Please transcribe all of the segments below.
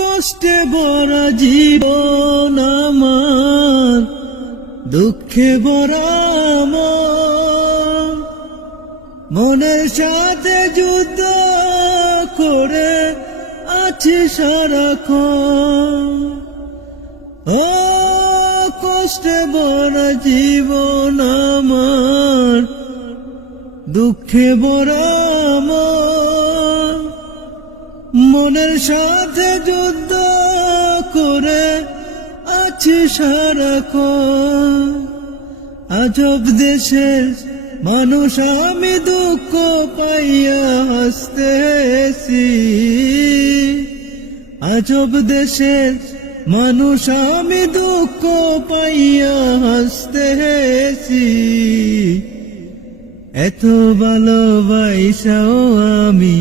কষ্টে ভরা জীবন আমার, দুঃখে ভরা মন, মনের সাথে যুদ্ধ করে আছি সারাক্ষণ। ও কষ্টে ভরা জীবন আমার, দুঃখে ভরা মন, মনের সাথে যুদ্ধ করে আছি সারাক্ষণ। আজব দেশের মানুষ আমি, দুঃখ পাইয়া হাসতেছি। আজব দেশের মানুষ আমি, দুঃখ পাইয়া হাসতেছি। এত ভালোবাসাও আমি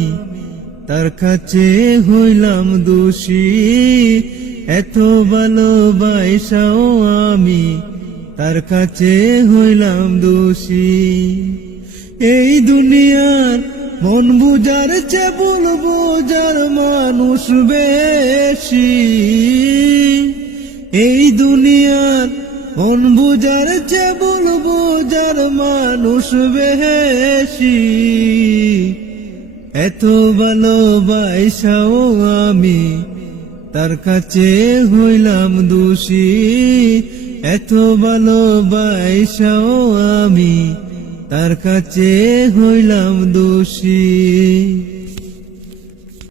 তার কাছে হইলাম দোষী। এত ভালোবাসাও আমি তার কাছে হইলাম দোষী। এই দুনিয়ার মন বুঝার চেয়ে ভুল বুঝার মানুষ বেশি। এই দুনিয়ার মন বুঝার চেয়ে ভুল বুঝার মানুষ বেশি। এত ভালোবাসাও আমি তার কাছে হইলাম দোষী। এত ভালোবাসাও আমি তার কাছে হইলাম দোষী।